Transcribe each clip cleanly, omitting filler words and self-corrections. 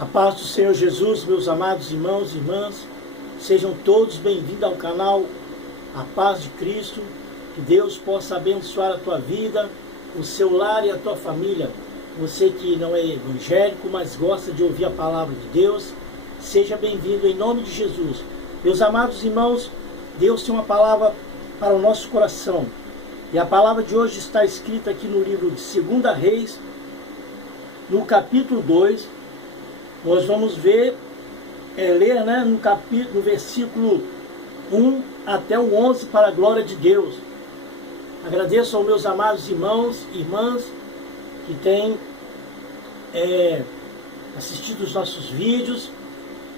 A paz do Senhor Jesus, meus amados irmãos e irmãs, sejam todos bem-vindos ao canal A Paz de Cristo. Que Deus possa abençoar a tua vida, o seu lar e a tua família. Você que não é evangélico, mas gosta de ouvir a palavra de Deus, seja bem-vindo em nome de Jesus. Meus amados irmãos, Deus tem uma palavra para o nosso coração. E a palavra de hoje está escrita aqui no livro de 2 Reis, no capítulo 2. Nós vamos ler no versículo 1 até o 11, para a glória de Deus. Agradeço aos meus amados irmãos e irmãs que têm assistido os nossos vídeos,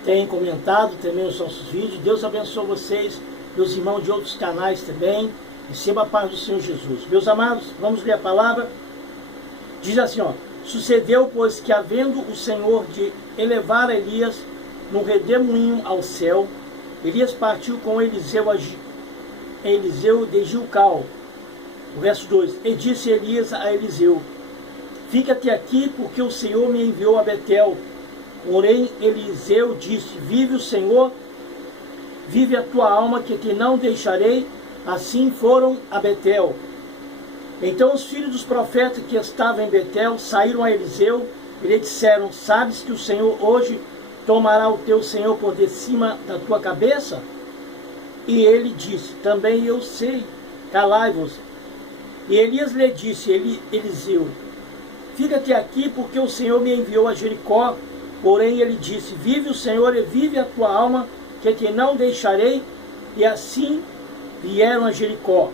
têm comentado também os nossos vídeos. Deus abençoe vocês, meus irmãos de outros canais também. Receba a paz do Senhor Jesus. Meus amados, vamos ler a palavra. Diz assim, sucedeu, pois, que havendo o Senhor de elevar Elias num redemoinho ao céu, Elias partiu com Eliseu de Gilgal. O verso 2. E disse Elias a Eliseu: fica-te aqui, porque o Senhor me enviou a Betel. Porém Eliseu disse: vive o Senhor, vive a tua alma, que te não deixarei. Assim foram a Betel. Então os filhos dos profetas que estavam em Betel saíram a Eliseu e lhe disseram: sabes que o Senhor hoje tomará o teu Senhor por de cima da tua cabeça? E ele disse: também eu sei, calai-vos. E Elias lhe disse: Eliseu, fica-te aqui, porque o Senhor me enviou a Jericó. Porém ele disse: vive o Senhor e vive a tua alma, que te não deixarei. E assim vieram a Jericó.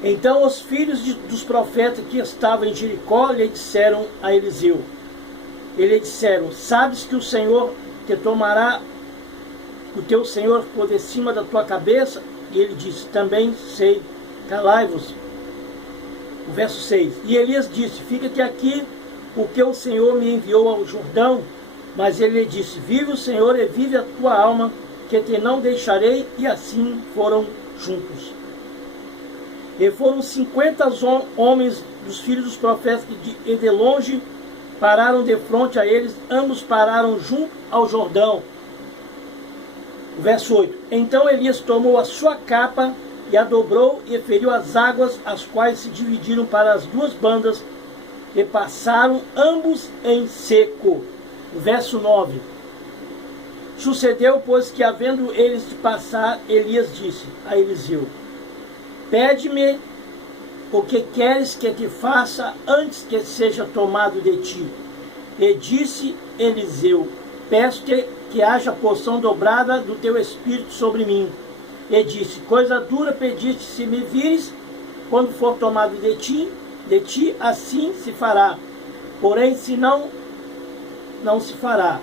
Então os filhos dos profetas que estavam em Jericó lhe disseram a Eliseu, eles disseram: sabes que o Senhor te tomará o teu Senhor por de cima da tua cabeça? E ele disse: também sei, calai-vos. O verso 6. E Elias disse: fica-te aqui, porque o Senhor me enviou ao Jordão. Mas ele lhe disse: vive o Senhor e vive a tua alma, que te não deixarei. E assim foram juntos. E foram 50 homens dos filhos dos profetas que de longe pararam de frente a eles, ambos pararam junto ao Jordão. O verso 8. Então Elias tomou a sua capa e a dobrou e feriu as águas, as quais se dividiram para as duas bandas e passaram ambos em seco. O verso 9. Sucedeu, pois, que havendo eles de passar, Elias disse a Eliseu: pede-me o que queres que te faça antes que seja tomado de ti. E disse Eliseu: peço-te que haja porção dobrada do teu espírito sobre mim. E disse: coisa dura pediste, se me vires, quando for tomado de ti assim se fará. Porém, se não se fará.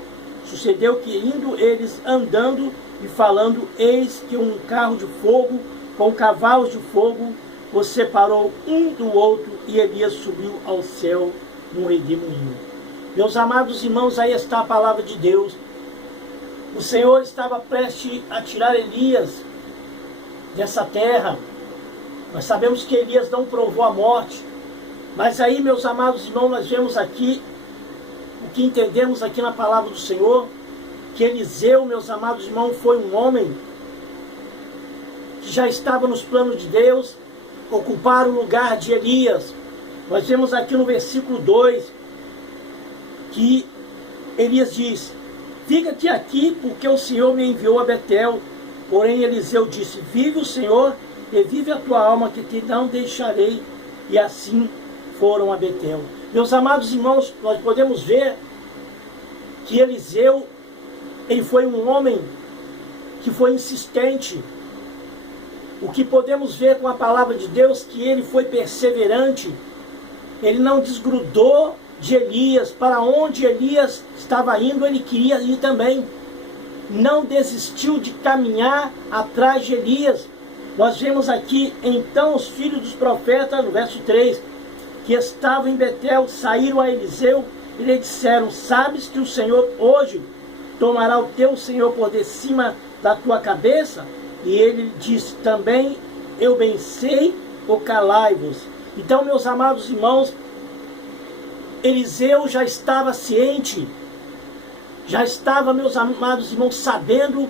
Sucedeu que, indo eles andando e falando, eis que um carro de fogo com cavalos de fogo os separou um do outro, e Elias subiu ao céu num redemoinho. Meus amados irmãos, aí está a palavra de Deus. O Senhor estava prestes a tirar Elias dessa terra. Nós sabemos que Elias não provou a morte. Mas aí, meus amados irmãos, nós vemos aqui o que entendemos aqui na palavra do Senhor, que Eliseu, meus amados irmãos, foi um homem que já estava nos planos de Deus, ocupar o lugar de Elias. Nós vemos aqui no versículo 2, que Elias diz: fica-te aqui, porque o Senhor me enviou a Betel. Porém Eliseu disse: vive o Senhor e vive a tua alma, que te não deixarei. E assim foram a Betel. Meus amados irmãos, nós podemos ver que Eliseu, ele foi um homem que foi insistente. O que podemos ver com a palavra de Deus, que ele foi perseverante. Ele não desgrudou de Elias. Para onde Elias estava indo, ele queria ir também. Não desistiu de caminhar atrás de Elias. Nós vemos aqui, então, os filhos dos profetas, no verso 3, que estavam em Betel, saíram a Eliseu e lhe disseram: sabes que o Senhor hoje tomará o teu Senhor por de cima da tua cabeça? E ele disse: também eu bem sei, ou calai-vos. Então, meus amados irmãos, Eliseu já estava ciente já estava, meus amados irmãos, sabendo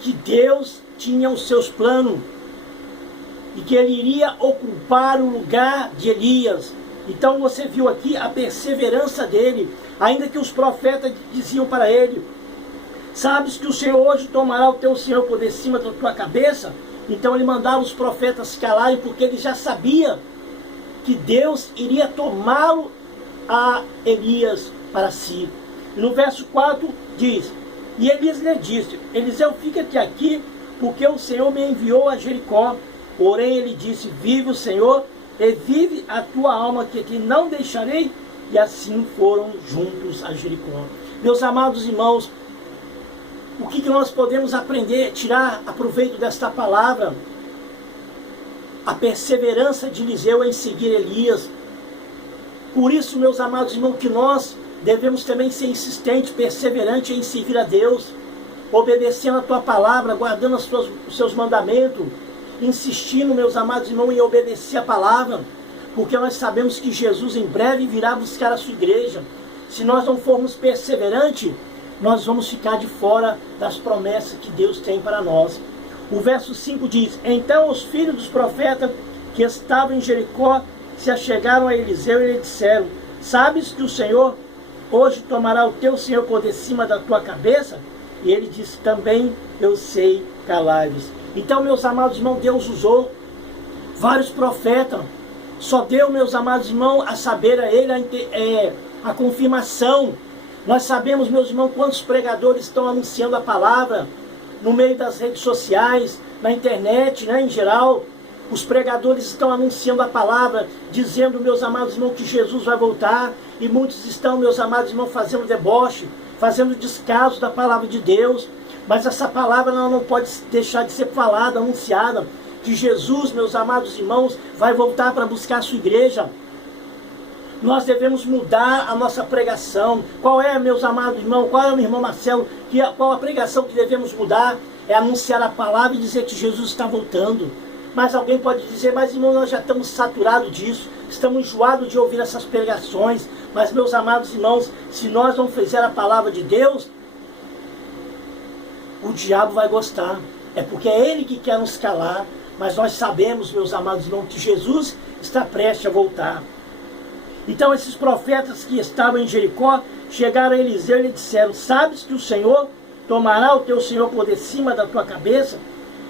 que Deus tinha os seus planos e que ele iria ocupar o lugar de Elias. Então você viu aqui a perseverança dele, ainda que os profetas diziam para ele: sabes que o Senhor hoje tomará o teu Senhor por cima da tua cabeça? Então ele mandava os profetas se calarem, porque ele já sabia que Deus iria tomá-lo a Elias para si. E no verso 4 diz: e Elias lhe disse: Eliseu, fica-te aqui, porque o Senhor me enviou a Jericó. Porém ele disse: vive o Senhor, e vive a tua alma, que te não deixarei. E assim foram juntos a Jericó. Meus amados irmãos, o que nós podemos aprender, tirar proveito desta palavra? A perseverança de Eliseu em seguir Elias. Por isso, meus amados irmãos, que nós devemos também ser insistentes, perseverantes em servir a Deus, obedecendo a tua palavra, guardando os seus mandamentos, insistindo, meus amados irmãos, em obedecer a palavra, porque nós sabemos que Jesus em breve virá buscar a sua igreja. Se nós não formos perseverantes, nós vamos ficar de fora das promessas que Deus tem para nós. O verso 5 diz: então os filhos dos profetas que estavam em Jericó se achegaram a Eliseu e lhe disseram: sabes que o Senhor hoje tomará o teu Senhor por cima da tua cabeça? E ele disse: também eu sei, calai-vos. Então, meus amados irmãos, Deus usou vários profetas. Só deu, meus amados irmãos, a saber a ele a confirmação. Nós sabemos, meus irmãos, quantos pregadores estão anunciando a palavra no meio das redes sociais, na internet, né, em geral. Os pregadores estão anunciando a palavra, dizendo, meus amados irmãos, que Jesus vai voltar. E muitos estão, meus amados irmãos, fazendo deboche, fazendo descaso da palavra de Deus. Mas essa palavra não pode deixar de ser falada, anunciada. Que Jesus, meus amados irmãos, vai voltar para buscar a sua igreja. Nós devemos mudar a nossa pregação. Qual é, meus amados irmãos, qual é, meu irmão Marcelo, qual a pregação que devemos mudar? É anunciar a palavra e dizer que Jesus está voltando. Mas alguém pode dizer: mas irmão, nós já estamos saturados disso, estamos enjoados de ouvir essas pregações. Mas, meus amados irmãos, se nós não fizermos a palavra de Deus, o diabo vai gostar. É porque é ele que quer nos calar. Mas nós sabemos, meus amados irmãos, que Jesus está prestes a voltar. Então esses profetas que estavam em Jericó chegaram a Eliseu e lhe disseram: sabes que o Senhor tomará o teu Senhor por cima da tua cabeça?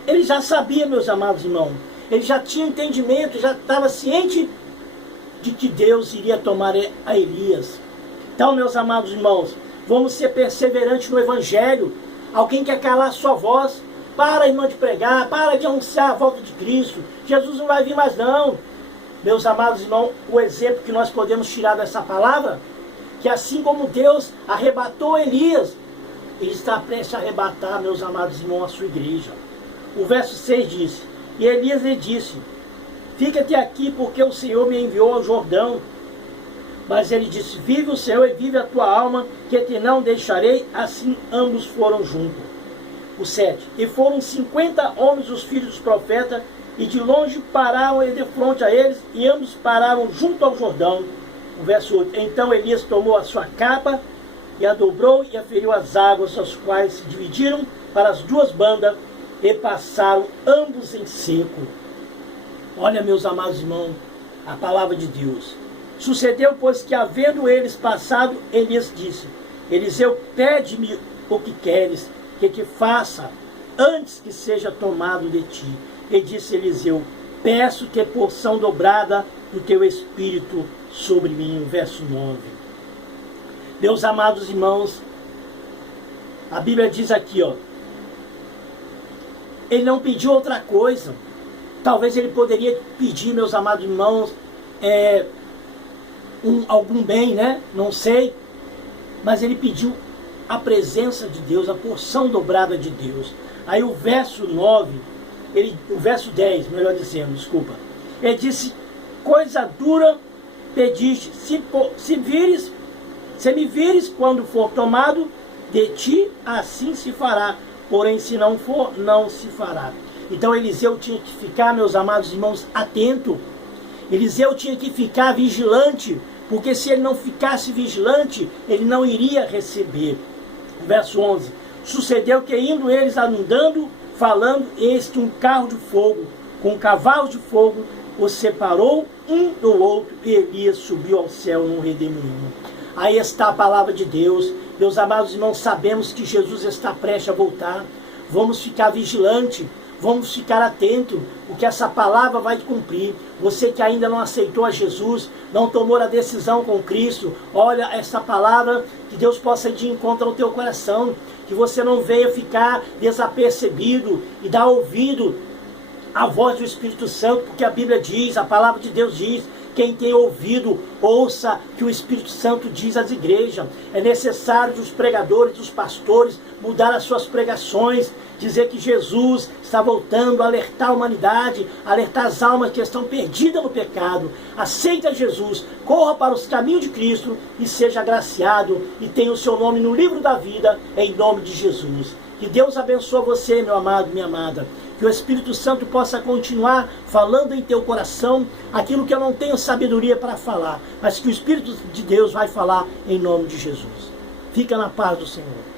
Ele já sabia, meus amados irmãos. Ele já tinha entendimento, já estava ciente de que Deus iria tomar a Elias. Então, meus amados irmãos, vamos ser perseverantes no Evangelho. Alguém quer calar a sua voz? Para, irmão, de pregar, para de anunciar a volta de Cristo. Jesus não vai vir mais não. Meus amados irmãos, o exemplo que nós podemos tirar dessa palavra, que assim como Deus arrebatou Elias, Ele está prestes a arrebatar, meus amados irmãos, a sua igreja. O verso 6 diz: e Elias lhe disse: fica-te aqui, porque o Senhor me enviou ao Jordão. Mas ele disse: vive o Senhor e vive a tua alma, que te não deixarei. Assim ambos foram juntos. O 7. E foram 50 homens os filhos dos profetas, e de longe pararam ele de frente a eles, e ambos pararam junto ao Jordão. O verso 8. Então Elias tomou a sua capa, e a dobrou, e aferiu as águas, as quais se dividiram para as duas bandas, e passaram ambos em seco. Olha, meus amados irmãos, a palavra de Deus. Sucedeu, pois, que havendo eles passado, Elias disse: Eliseu, pede-me o que queres que te faça, antes que seja tomado de ti. E disse Eliseu: peço ter porção dobrada do teu espírito sobre mim. O verso 9. Meus amados irmãos, a Bíblia diz aqui, ó, ele não pediu outra coisa. Talvez ele poderia pedir, meus amados irmãos, algum bem, né? Não sei. Mas ele pediu a presença de Deus, a porção dobrada de Deus. Aí o verso 9, o verso 10, melhor dizendo, desculpa. Ele disse: coisa dura pediste, se me vires quando for tomado de ti, assim se fará. Porém, se não for, não se fará. Então Eliseu tinha que ficar, meus amados irmãos, atento. Eliseu tinha que ficar vigilante, porque se ele não ficasse vigilante, ele não iria receber. Verso 11, sucedeu que indo eles andando, falando, eis que um carro de fogo, com cavalos de fogo, os separou um do outro, e Elias subiu ao céu num redemoinho. Aí está a palavra de Deus. Meus amados irmãos, sabemos que Jesus está prestes a voltar. Vamos ficar vigilantes, vamos ficar atentos, porque essa palavra vai cumprir. Você que ainda não aceitou a Jesus, não tomou a decisão com Cristo, olha essa palavra, que Deus possa ir de encontro ao teu coração, que você não venha ficar desapercebido e dar ouvido à voz do Espírito Santo, porque a Bíblia diz, a palavra de Deus diz, quem tem ouvido, ouça que o Espírito Santo diz às igrejas. É necessário os pregadores, os pastores, mudar as suas pregações, dizer que Jesus está voltando, alertar a humanidade, alertar as almas que estão perdidas no pecado. Aceita Jesus, corra para os caminhos de Cristo e seja agraciado e tenha o seu nome no livro da vida, em nome de Jesus. Que Deus abençoe você, meu amado, minha amada. Que o Espírito Santo possa continuar falando em teu coração aquilo que eu não tenho sabedoria para falar, mas que o Espírito de Deus vai falar em nome de Jesus. Fica na paz do Senhor.